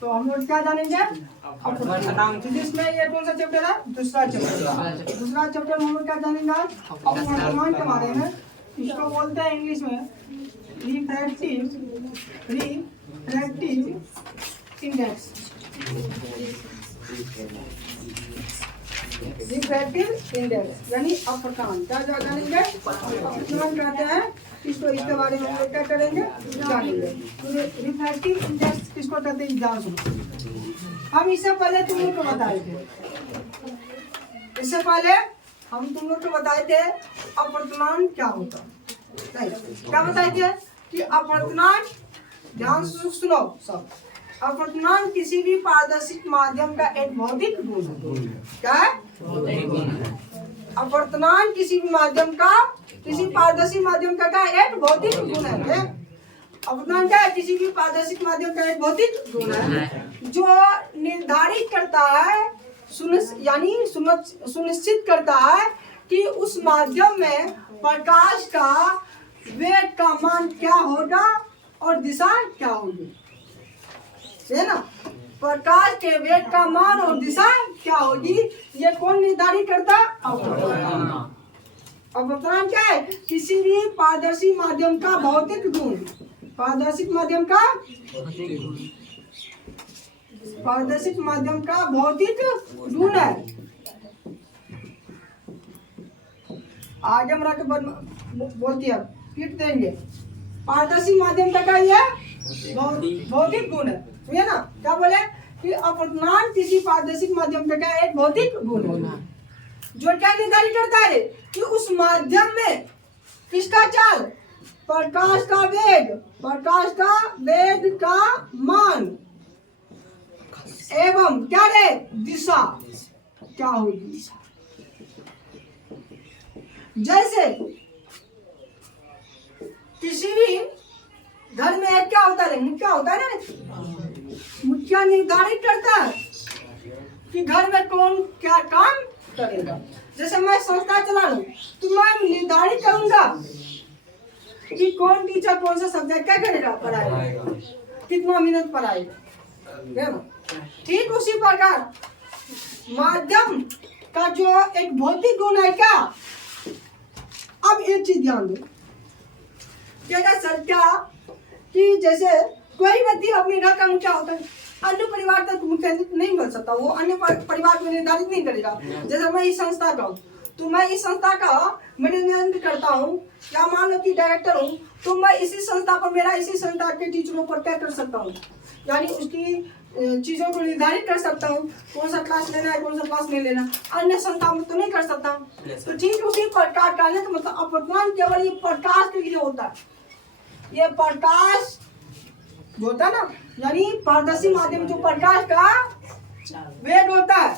तो हम लोग क्या जानेंगे जिसमें ये कौन सा चैप्टर है? दूसरा चैप्टर। दूसरा चैप्टर में हम लोग क्या जानेंगे? अपवर्तनांक के बारे में। इसको बोलते हैं इंग्लिश में रिफ्रैक्टिव इंडेक्स। रिफ्रैक्टिव इंडेक्स यानी अपवर्तनांक। क्या जानेंगे? अपवर्तनांक कहते हैं इसको, इसके बारे में हम लोग क्या करेंगे? जानेंगे। तो रिफ्रैक्टिव इंडेक्स किसको कहते हैं? जान सुनो। हम इससे पहले तुम लोग को बताए थे, इससे पहले हम तुम लोग को बताए थे अपवर्तनांक क्या होता है। क्या बताए थे कि अपवर्तनांक, ध्यान से सुनो सब, अपवर्तनांक किसी भी पारदर्शी माध्यम का एक भौतिक गुण है। क्या है? अपवर्तनांक किसी भी माध्यम का, किसी पारदर्शी माध्यम का एक भौतिक गुण है। अपवर्तनांक क्या है? किसी भी पारदर्शी माध्यम का एक भौतिक गुण है जो निर्धारित करता है, सुनिश्चित करता है कि उस माध्यम में प्रकाश का वेग का मान क्या होगा और दिशा क्या होगी। है ना? प्रकाश के वेग का मान और दिशा क्या होगी, ये कौन निर्धारित करता है? अपवर्तनांक क्या है? किसी भी पारदर्शी माध्यम का भौतिक गुण। पारदर्शी माध्यम का, पारदर्शी माध्यम का भौतिक गुण है। आगे हम रख बोलती है, पीट देंगे। पारदर्शी माध्यम का क्या है? भौतिक गुण है। है ना? क्या बोले कि अपवर्तनांक किसी पारदर्शी माध्यम का एक भौतिक गुण है जो क्या निर्धारित करता है कि उस माध्यम में किसका चाल, प्रकाश का वेग, प्रकाश का वेग का मान एवं क्या रे दिशा क्या होगी। जैसे किसी भी घर में एक क्या होता है? मुखिया होता है ना। मुखिया निर्धारित करता है कि घर में कौन क्या काम करेगा। जैसे मैं संस्था चला रहा हूँ तो मैं निर्धारित करूंगा कि कौन टीचर कौन सा सब्जेक्ट क्या करेगा, पढ़ाएगा, कितना मिनट पढ़ाएगा। ठीक उसी प्रकार माध्यम का जो एक भौतिक गुण है क्या। अब एक चीज ध्यान दो, क्या सर क्या कि जैसे कोई व्यक्ति अपने घर का मुखिया होता है, अन्य परिवार तक मुखिया नहीं बन सकता, वो अन्य परिवार को निर्धारित नहीं करेगा। जैसे मैं इस संस्था का हूँ तो मैं इस संस्था का मैनेजमेंट करता हूँ या मान लो कि डायरेक्टर हूँ, तो मैं इसी संस्था पर, मेरा इसी संस्था के टीचरों पर क्या कर सकता हूँ, यानी उसकी चीजों को निर्धारित कर सकता हूँ, कौन सा क्लास लेना है, कौन सा क्लास नहीं लेना। अन्य संस्था में तो नहीं कर सकता। तो ठीक उसी प्रकार का तो मतलब अपवर्तनांक केवल ये प्रकाश के लिए होता है। ये प्रकाश जो होता है ना, यानी पारदर्शी माध्यम जो प्रकाश का वेग होता है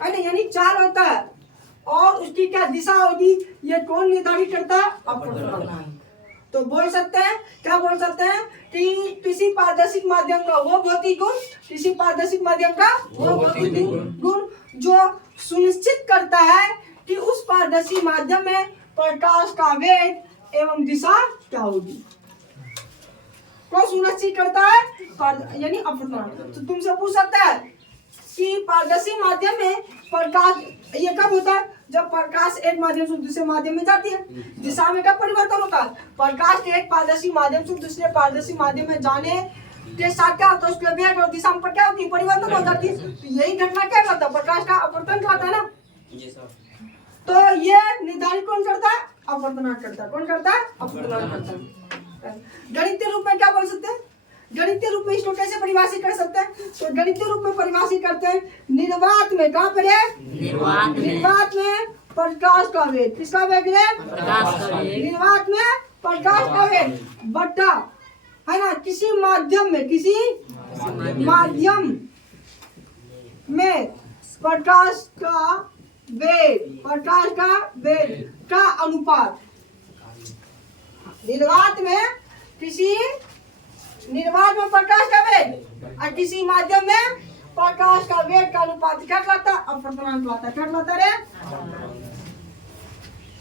ना, यानी चाल होता है, और उसकी क्या दिशा होगी, ये कौन निर्धारित करता है? अपवर्तनांक। तो बोल सकते हैं, क्या बोल सकते हैं कि किसी पारदर्शी माध्यम का वो भौतिक गुण, किसी पारदर्शी माध्यम का वो भौतिक गुण जो सुनिश्चित करता है कि उस पारदर्शी माध्यम में प्रकाश का वेग एवं दिशा क्या होगी। कौन सुनिश्चित करता है? यानी अपवर्तनांक। तो तुमसे पूछ सकता है कि पारदर्शी माध्यम में प्रकाश ये कब होता है? जब प्रकाश एक माध्यम से दूसरे माध्यम में जाती है। दिशा में कब परिवर्तन होता है? प्रकाश के एक पारदर्शी माध्यम से दूसरे पारदर्शी माध्यम में जाने के साथ क्या होता है, उसके वेग और दिशा में क्या होती है, परिवर्तन हो जाती है। तो यही घटना क्या करता है? प्रकाश का अपवर्तन करता है ना। तो ये निर्धारित कौन करता है? अपवर्तनांक करता है। कौन करता है? अपवर्तनांक करता है। गणितीय रूप में क्या बोल सकते हैं? गणितीय रूप में इसको कैसे परिभाषित कर सकते हैं? तो गणितीय रूप में परिभाषित करते हैं निर्वात में, कहाँ पर है? निर्वात में प्रकाश का वेग, किसका वेग है? निर्वात में प्रकाश का वेग बट्टा, है ना, किसी माध्यम में, किसी माध्यम में प्रकाश का वेग, प्रकाश का वेग का अनुपात। निर्वात में किसी, निर्वात में प्रकाश का वेग और किसी माध्यम में प्रकाश का वेग का अनुपात क्या कहलाता है? अपवर्तनांक कहलाता है। क्या कहलाता है?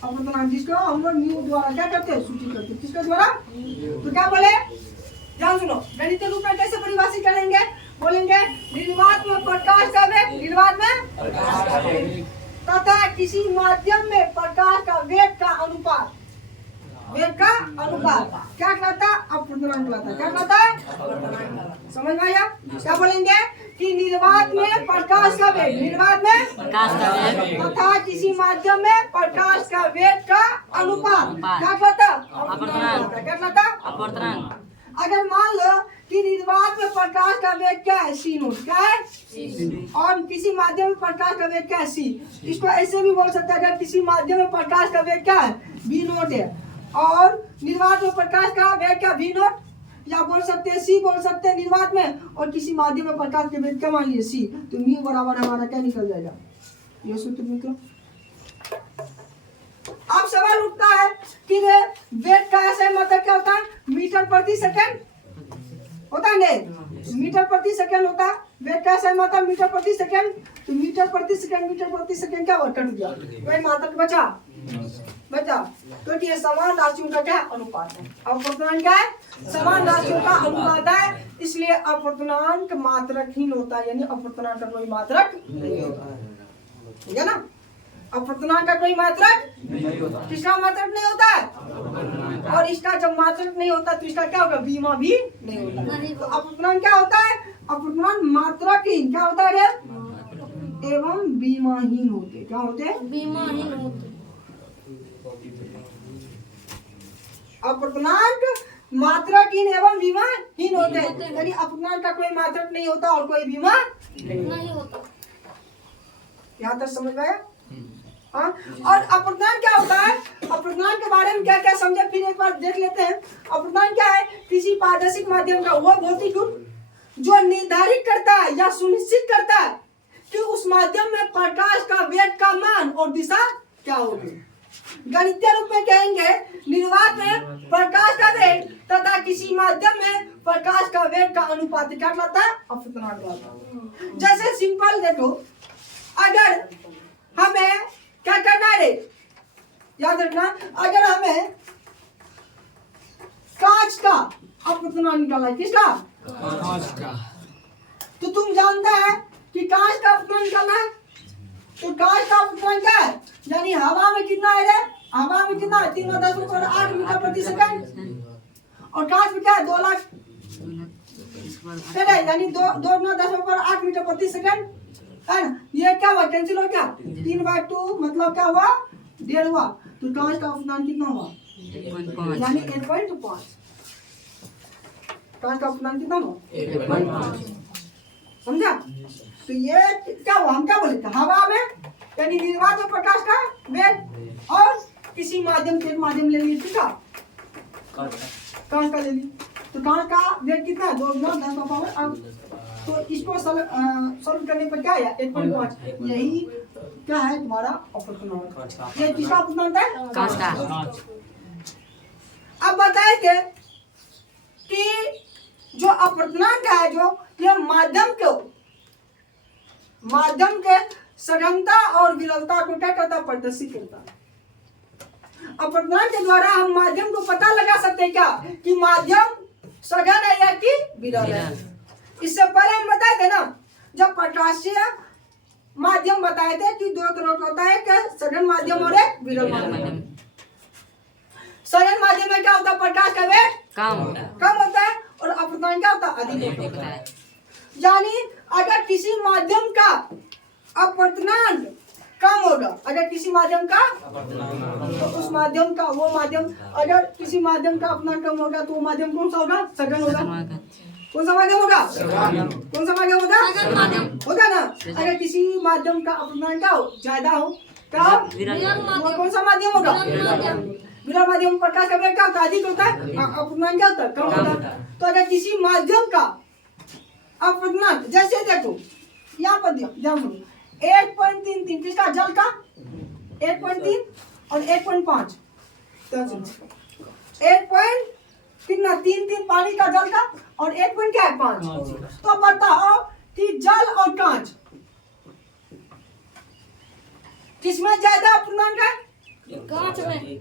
अपवर्तनांक, जिसको हम लोग न्यू क्या करते हैं, सूची करते हैं। किसके द्वारा? तो क्या बोले, ध्यान सुनो, गणितीय रूप में कैसे किसी माध्यम में प्रकाश का वेग का अनुपात, वेग का अनुपात क्या कहलाता है? अपवर्तनांक कहलाता है। क्या कहलाता है? समझ में आया? क्या बोलेंगे कि निर्वात में प्रकाश का वेग, निर्वात में प्रकाश का वेग तथा किसी माध्यम में प्रकाश का वेग का अनुपात क्या कहलाता है? अपवर्तनांक। क्या कहलाता है? अपवर्तनांक। अगर मान लो कि निर्वात में प्रकाश का वेग क्या है? सी नोट। क्या है? और किसी माध्यम में प्रकाश का वेग क्या है? सी। इसको ऐसे भी बोल सकते हैं, अगर किसी माध्यम में प्रकाश का वेग क्या है? बी नोट है, और निर्वात में प्रकाश का वेग क्या? वी नोट, या बोल सकते हैं सी, बोल सकते हैं निर्वात में, और किसी माध्यम में प्रकाश के वेग क्या मान लिए? सी। तो म्यू बराबर हमारा क्या निकल जाएगा? ये सूत्र निकलो। अब सवाल उठता है कि वेग का ऐसा मतलब क्या होता है? मीटर प्रति सेकंड होता है नहीं? मीटर प्रति सेकंड होता है। वेग का ऐसा मतलब मीटर प्रति सेकंड। तो मीटर प्रति सेकंड क्या हुआ? कट गया, वही मात्रक बचा। तो ये समान राशियों का क्या अनुपात है? अपवर्तनांक क्या है? समान राशियों का अनुपात है, इसलिए अपवर्तनांक मात्रकहीन होता है, यानी अपवर्तनांक का कोई मात्रक नहीं होता है। ठीक है ना? अपवर्तनांक का कोई मात्रक नहीं होता। किसका मात्रक नहीं होता है? और इसका जब मात्रक नहीं होता तो इसका क्या होगा? बीमा भी नहीं होता। तो अपवर्तनांक क्या होता है? अपवर्तनांक मात्रकहीन क्या होता है एवं बीमाहीन होते। क्या होते हैं? बीमाहीन होते। अपवर्तनांक मात्रकहीन एवं बीमाहीन होते हैं, यानी अपवर्तनांक का कोई मात्रक नहीं होता और कोई बीमा नहीं होता। यहाँ तक समझ में आया? हाँ। और अपवर्तनांक क्या होता है? अपवर्तनांक के बारे में क्या क्या समझे फिर एक बार देख लेते हैं। अपवर्तनांक क्या है? किसी पारदर्शिक माध्यम का वो भौतिक गुण जो निर्धारित करता है या सुनिश्चित करता है कि उस माध्यम में प्रकाश का वेग का मान और दिशा क्या होगी। गणितीय रूप में कहेंगे निर्वात में प्रकाश का वेग तथा किसी माध्यम में प्रकाश का वेग का अनुपात क्या कहलाता है? अपवर्तनांक कहलाता है। जैसे सिंपल देखो, अगर हमें क्या करना है रे? याद रखना, अगर हमें कांच का अपवर्तनांक निकालना है। किसका? कांच का। तो तुम जानता है कि कांच का अपवर्तनांक निकालना है। तो कांच का अपवर्तनांक क्या है? यानी हवा में कितना है रे? हवा में कितना है? 3.8 मीटर प्रति सेकंड। और कांच में क्या है? 2 लाख, यानी 2.8 मीटर प्रति सेकंड है ना? ये क्या हुआ? कैंसिल हो क्या? 3/2 मतलब क्या हुआ? 1.5 हुआ। तो कांच का अपवर्तनांक कितना हुआ? 1.5 यानी 8.5। कांच का अपवर्तनांक कितना हुआ? 8.5। समझा? तो ये क्या हुआ? हम क्या बोले थे? हवा में यानी निर्वात में प्रकाश का वेग और किसी माध्यम से माध्यम ले लिए। ठीक है, कांच का ले ली। तो कांच का वेग कितना है? 2×10⁻8। तो इसको सॉल्व करने पर क्या आया? 8.5। यही क्या है तुम्हारा अपवर्तनांक। ये किसका अपवर्तनांक है? कांच का। अब बताए थे कि जो अपवर्तनांक है, जो ये माध्यम के सघनता और विरलता को क्या करता? प्रदर्शित करता है। अपवर्तनांक के द्वारा हम माध्यम को पता लगा सकते हैं क्या कि माध्यम सघन है या कि विरल है। इससे पहले हम बताए थे ना, जब प्रकाशीय माध्यम बताए थे कि 2 तरह होता है, क्या? सघन माध्यम और एक विरल माध्यम। सघन माध्यम में क्या होता है? प्रकाश का वेग कम होता है और अपवर्तनांक क्या होता है? अधिक होता है। यानी अगर किसी माध्यम का अपवर्तनांक कम होगा, अगर किसी माध्यम का, तो उस माध्यम का वो माध्यम, अगर किसी माध्यम का अपवर्तनांक कम होगा तो वो माध्यम कौन सा होगा? सघन होगा। कौन सा माध्यम होगा? कौन सा माध्यम होगा? होगा ना। अगर किसी माध्यम का अपवर्तनांक क्या हो? ज्यादा हो, क्या हो? वो कौन सा माध्यम होगा? विरल माध्यम में प्रकाश का वेग क्या होता है? अधिक होता है, अपवर्तनांक क्या होता है? कम होता है। तो अगर किसी माध्यम का अपवर्तनांक, जैसे देखो यहाँ पर दिया, ध्यान दो, 8.33 किसका? जल का 8.3 और 8.5, 8.33 पानी का, जल का, और 8.5। तो बताओ कि जल और कांच किसमें ज्यादा अपवर्तनांक है?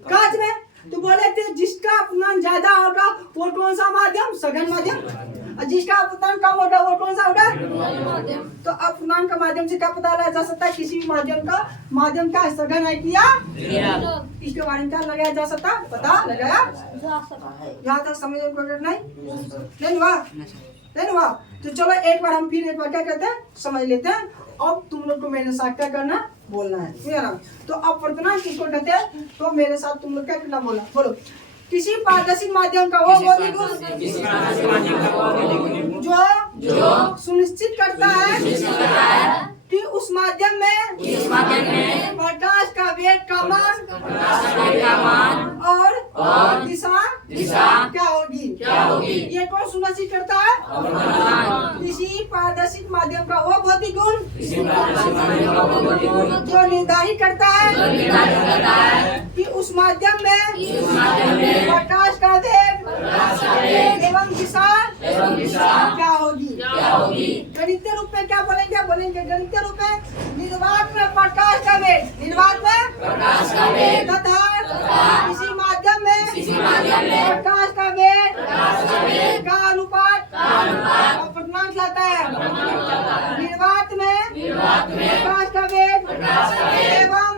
कांच में। तो बोले थे जिसका अपवर्तनांक ज्यादा होगा वो कौन सा माध्यम? सघन माध्यम। और जिसका अपवर्तनांक कम होगा वो कौन सा होगा? माध्यम। तो अपवर्तनांक का माध्यम से क्या पता लगाया जा सकता है? किसी भी माध्यम का सघन है कि या विरल। इसके बारे में क्या लगाया जा सकता है? पता लगाया जा सकता है। यहाँ तक समझ में कोई नहीं हुआ? नहीं हुआ? तो चलो एक बार हम फिर एक बार क्या करते हैं समझ लेते हैं। अब तुम लोग को मेरे साथ क्या करना बोलना है, ठीक है ना? तो अपवर्तनांक किसको कहते हैं? तो मेरे साथ तुम लोग क्या करना बोलना, बोलो। किसी पारदर्शी माध्यम का वो भौतिक गुण जो सुनिश्चित करता है कि उस माध्यम में प्रकाश का वेग का मान और दिशा क्या होगी? ये कौन सुनिश्चित करता है? किसी पारदर्शी माध्यम का वो भौतिक गुण जो निर्धारित करता है कि उस माध्यम में प्रकाश का वेग एवं दिशा क्या होगी? गणितीय रूप में क्या बोलेंगे? गणितीय रूप में निर्वात में प्रकाश का वेग तथा किसी माध्यम में प्रकाश का वेग का अनुपात अपवर्तनांक लाता है। निर्वात में प्रकाश का वेग एवं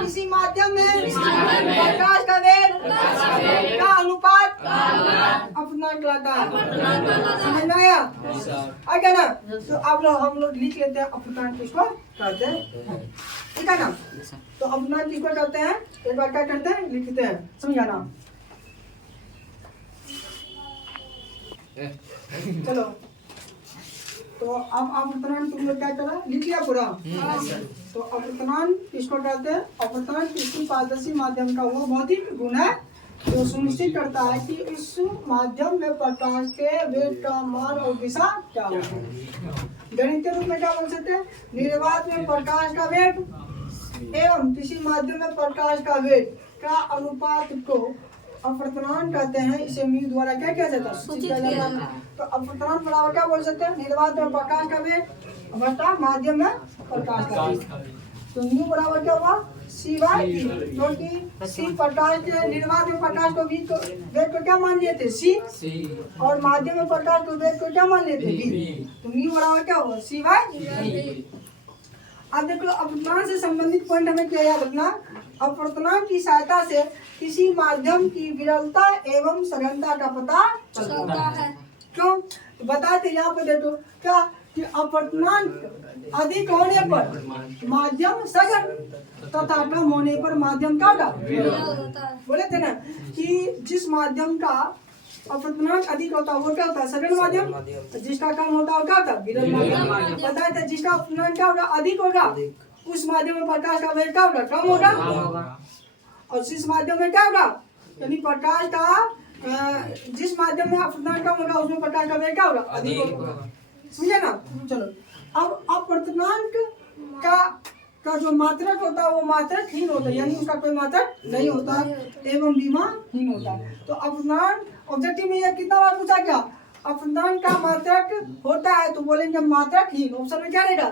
किसी माध्यम में प्रकाश का वेग का अनुपात अपवर्तनांक लाता है। समझ में आया? आगे ना? तो आप लोग हम लोग लिख लेते हैं अपवर्तनांक किसको कहते हैं, ठीक है ना? तो अपवर्तनांक किसको कहते हैं एक बार क्या करते हैं लिखते हैं, समझाना। चलो तो अब अपवर्तनांक तुम लोग क्या करा लिख लिया पूरा? तो अपवर्तनांक किसको कहते हैं? अपवर्तनांक किसी पारदर्शी माध्यम का वो भौतिक गुण है जो सुनिश्चित करता है कि इस माध्यम में प्रकाश के वेग का मान और दिशा क्या होगी। गणितीय रूप में क्या बोल सकते हैं? निर्वात में प्रकाश का वेग एवं किसी माध्यम में प्रकाश का वेग का अनुपात को अपवर्तनांक कहते हैं। इसे म्यू द्वारा क्या किया जाता है? सूचित किया जाता है। तो अपवर्तनांक बराबर क्या बोल सकते हैं? निर्वात में प्रकाश का वेग बटा माध्यम में प्रकाश का वेग। तो म्यू बराबर क्या हुआ? सी बाई टी, क्योंकि सी प्रकाश के निर्वात में प्रकाश को वेग को क्या मान लिए थे? सी, और माध्यम में प्रकाश को वेग को क्या मान लिए थे? वी। तो म्यू बराबर क्या हुआ? सी बाई। अब देखो अपवर्तनांक से संबंधित पॉइंट हमें क्या याद रखना? अपवर्तनांक की सहायता से किसी माध्यम की विरलता एवं सघनता का पता चलता है। क्यों बताते यहाँ पे देखो क्या कि अपवर्तनांक अधिक होने पर माध्यम सघन तथा कम होने पर माध्यम क्या होगा? बोले थे ना कि जिस माध्यम का अपवर्तनांक अधिक होता है वो क्या होता है? सघन माध्यम। जिसका कम होता है क्या होता है? विरल माध्यम। बताए थे जिसका अपवर्तनांक क्या होगा? अधिक होगा उस माध्यम में प्रकाश का वेग क्या होगा? कम होगा। और जिस माध्यम में क्या होगा? यानी प्रकाश का जिस माध्यम में अपवर्तनांक कम होगा उसमें प्रकाश का वेग क्या होगा? अधिक होगा। समझे ना? चलो अब अपवर्तनांक का जो मात्रक होता है वो मात्रकहीन होता है, यानी उसका कोई मात्रक नहीं होता एवं विमाहीन होता है। तो अपवर्तनांक ऑब्जेक्टिव में यह कितना बार पूछा क्या? अपवर्तनांक का मात्रक होता है तो बोलेंगे मात्रकहीन। ऑप्शन में क्या रहेगा?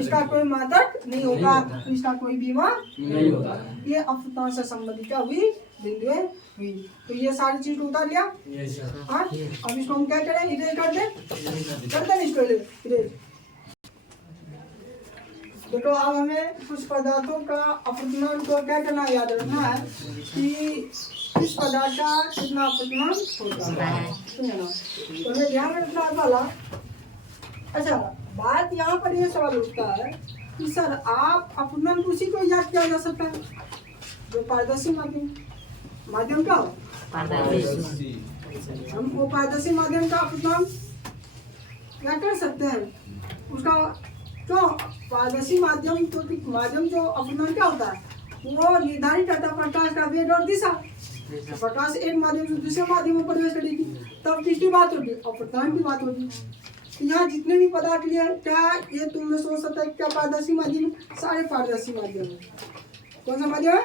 इसका कोई मात्रक नहीं होगा, इसका कोई बीमा नहीं होगा। ये अपवर्तनांक से संबंधित क्या हुई? बिंदु हुई। तो ये सारी चीज को उतार लिया। हाँ अब इसको हम क्या करें? इरेज कर दें इसको इरेज। देखो अब हमें कुछ पदार्थों का अपवर्तनांक को क्या करना याद रखना है कि इस पदार्थ का कितना अपवर्तनांक होता है। तो हमें ध्यान रखना वाला। अच्छा बात यहाँ पर ये सवाल उठता है कि सर आप अपवर्तनांक उसी को याद किया जा सकता है जो पारदर्शी माध्यम का हो। हम वो पारदर्शी माध्यम का अपवर्तनांक क्या कर सकते हैं उसका? क्यों? पारदर्शी माध्यम जो अपवर्तनांक क्या होता है वो निर्धारित करता है प्रकाश का वेग और दिशा। प्रकाश एक माध्यम से दूसरे माध्यम में प्रवेश करेगी तब किसकी बात होगी? अपवर्तनांक की बात होगी। यहाँ जितने भी पदार्थ लिए क्या ये तुमने सोच सकता है क्या पारदर्शी माध्यम? सारे पारदर्शी माध्यम है। कौन सा माध्यम है?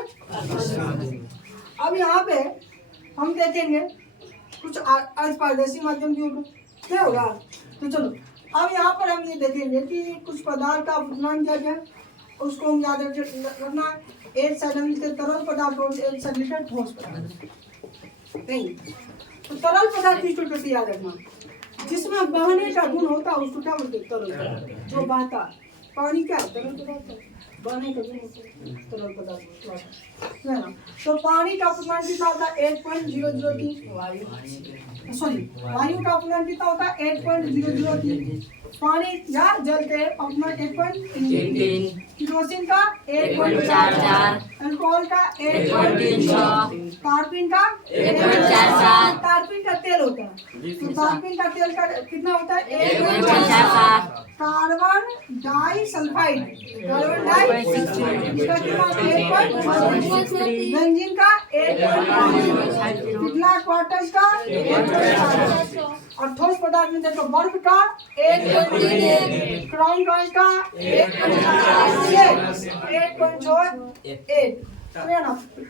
अब यहाँ पे हम देखेंगे कुछ अर्धपारदर्शी माध्यम की क्या होगा। तो चलो अब यहाँ पर हम ये देखेंगे कि कुछ पदार्थ का अपवर्तनांक क्या क्या उसको हम याद रखना। एक साइड हम लिखते तरल पदार्थ और एक साइड लिखते ठोस पदार्थ। नहीं तो तरल पदार्थ किसको कैसे याद रखना? जिसमें बहने का गुण होता है उसको क्या बोलते हैं? तरल। जो बहता पानी क्या है? तरल पदार्थ है। बहने का गुण होता है तरल पदार्थ है ना। तो पानी का अपनान कितना होता है? 8.003। सॉरी, वायु का अपनान कितना होता है? 8.003। पानी या जल के अपना 8.3। केरोसिन का 1.44। अल्कोहल का 1.300। कार्बिन का 1.47। कार्बिन का तेल होता है। तो कार्बिन का तेल का कितना होता है? 1.47। Carbon disulphide, carbon di इसका कितना होता है? 1.1। बेंजीन का 1.5। पिघला क्वार्टज का 1.4। और ठोस पदार्थ में देखो बर्फ का 1.3। क्राउन गैस का 1.8।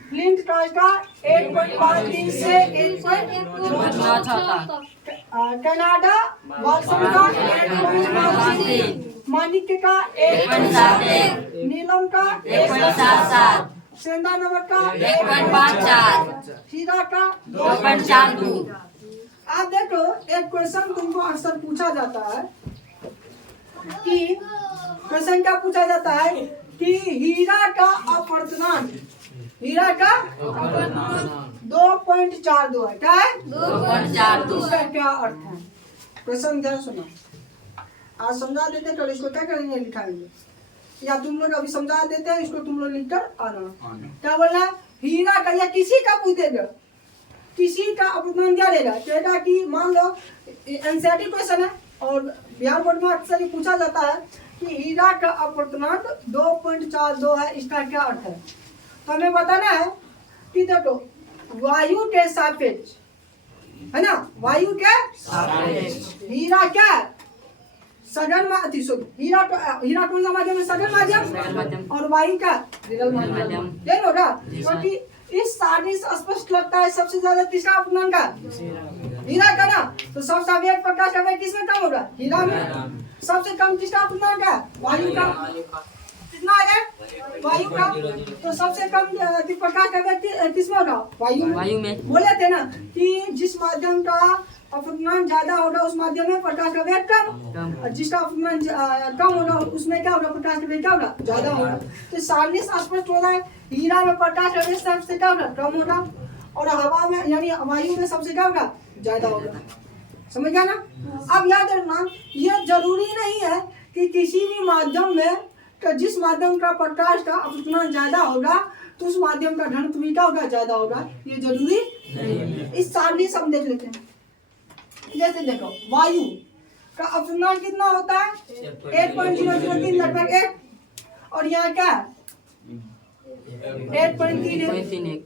फ्लिंट गैस का 1.53 से 1.9। कनाडा बाल्सम का 1.53। माणिक्य का 1.71। नीलम का 1.77। सेंधा नमक का 1.54। हीरा का 2.42। आप देखो एक क्वेश्चन तुमको अक्सर पूछा जाता है कि क्वेश्चन क्या पूछा जाता है कि हीरा का अपवर्तनांक, हीरा का 2.42 है। क्या है? 2.42। इसका क्या अर्थ है? क्वेश्चन ध्यान सुनो, आज समझा देते कल इसको क्या करेंगे? लिखाएंगे, या तुम लोग अभी समझा देते हैं इसको तुम लोग लिखकर आना। क्या बोलना है? हीरा का या किसी का पूछ देगा, किसी का अपमान क्या रहेगा? कहेगा कि मान लो एनसीईआरटी क्वेश्चन है और बिहार बोर्ड में अक्सर ये पूछा जाता है कि हीरा का अपवर्तनांक 2.42 है, इसका क्या अर्थ है? तो हमें बताना है कि देखो वायु के सापेक्ष है ना, वायु के हीरा क्या है? सघन माध्यम। हीरा कौन सा माध्यम है? सघन माध्यम। और वायु का विरल माध्यम। ये होगा क्योंकि इस सारणी से स्पष्ट लगता है सबसे ज्यादा किसका अपमान का? हीरा का ना। तो सबसे वेग प्रकाश का वेग किसमें कम होगा? हीरा में। सबसे कम किसका अपमान का? वायु का। कितना आ गया? वायु का। तो सबसे कम प्रकाश का वेग किसमें होगा? वायु में। बोले थे ना कि जिस माध्यम का अपमान ज्यादा होगा उस माध्यम में प्रकाश का वेग कम, और जिसका अपमान कम होगा उसमें क्या होगा? प्रकाश का वेग क्या होगा? ज्यादा होगा। तो सारणी से स्पष्ट हो रहा है हीरा में प्रकाश का वेग सबसे क्या होगा? कम होगा, और हवा में यानी वायु में सबसे क्या होगा? ज्यादा होगा। समझ गया ना? अब याद रखना ये जरूरी नहीं है कि किसी भी माध्यम में तो जिस माध्यम का प्रकाश का अपमान ज्यादा होगा तो उस माध्यम का घनत्व भी क्या होगा? ज्यादा होगा। ये जरूरी नहीं है। इस सारणी से हम देख लेते हैं। जैसे देखो वायु का अपवर्तनांक कितना होता है? 8.003 लगभग 1, और यहाँ क्या 8.31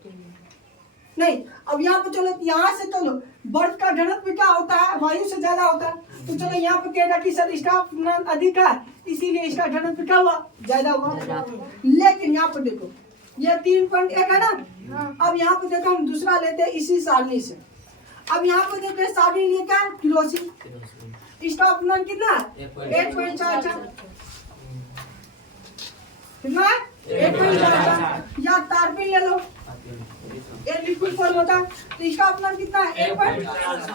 नहीं। अब यहाँ पे चलो, यहाँ से चलो बर्फ का घनत्व क्या होता है? वायु से ज्यादा होता है। तो चलो यहाँ पे कहेगा कि सर इसका अपवर्तनांक अधिक है इसीलिए इसका घनत्व क्या हुआ? ज्यादा हुआ। लेकिन यहाँ पे देखो ये 3.1 है ना। अब यहाँ पे देखो हम दूसरा लेते हैं इसी सारणी से। अब यहाँ पे देखो सारणी लिए क्या? केरोसिन। इसका अपवर्तनांक कितना? 1.44। कितना? 1.44। या कार्बन ले लो, ये लिक्विड फॉर्म होता है, तो इसका अपवर्तनांक कितना है? 1.44।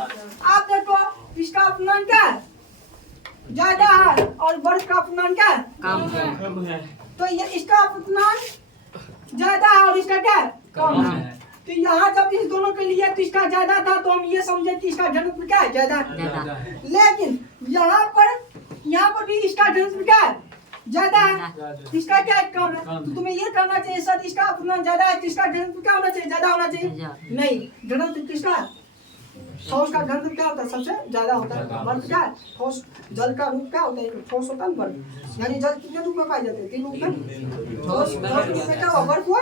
आप देखो इसका अपवर्तनांक क्या है? ज्यादा है, और बर्फ का अपवर्तनांक क्या है? कम है। तो ये इसका अपवर्तनांक ज्यादा है और इसका क्या है? कम है। तो यहाँ जब इस दोनों के लिए तो इसका ज्यादा था तो हम ये समझे कि इसका घनत्व क्या है? ज्यादा। लेकिन यहाँ पर भी इसका घनत्व क्या है? ज्यादा है, इसका क्या है? कम है। तो तुम्हें ये करना चाहिए सर इसका अपवर्तनांक ज्यादा है तो इसका घनत्व क्या होना चाहिए? ज्यादा होना चाहिए। नहीं, घनत्व किसका है? ठोस का घनत्व क्या होता है? सबसे ज्यादा होता है। बर्फ क्या है? ठोस। जल का रूप क्या होता है? ठोस होता है बर्फ। यानी जल कितने रूप में पाए जाते हैं? 3 रूप में। ठोस के रूप में क्या हुआ? बर्फ हुआ।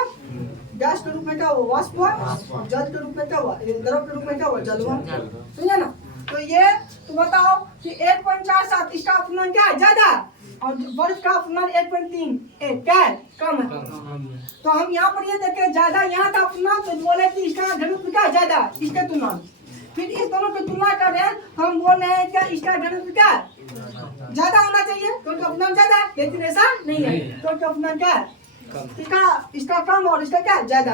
गैस के रूप में क्या हुआ? वाष्प हुआ। जल के रूप में क्या हुआ? द्रव के रूप में क्या हुआ? जल हुआ। समझे ना? तो ये तो बताओ कि 1.47 इसका अपवर्तनांक क्या है? ज्यादा, और बर्फ का अपवर्तनांक 1.3 क्या है? कम है। तो हम यहाँ पर ये देखें ज्यादा यहाँ का अपवर्तनांक तो बोले कि इसका घनत्व क्या ज्यादा इसके तुलना में। फिर इस दोनों की तुलना कर रहे हैं तो हम बोल रहे हैं क्या इसका घनत्व क्या ज्यादा होना चाहिए क्योंकि अपवर्तनांक ज्यादा है, लेकिन ऐसा नहीं है क्योंकि अपवर्तनांक क्या है इसका कम और इसका क्या ज्यादा।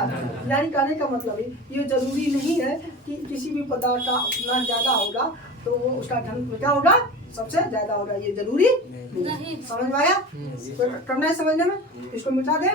यानी कहने का मतलब ये जरूरी नहीं है कि किसी भी पदार्थ का अपवर्तनांक ज्यादा होगा तो वो उसका धन में क्या होगा, सबसे ज्यादा होगा। ये जरूरी नहीं। समझ में आया? कोई करना है समझने में, इसको मिटा दे।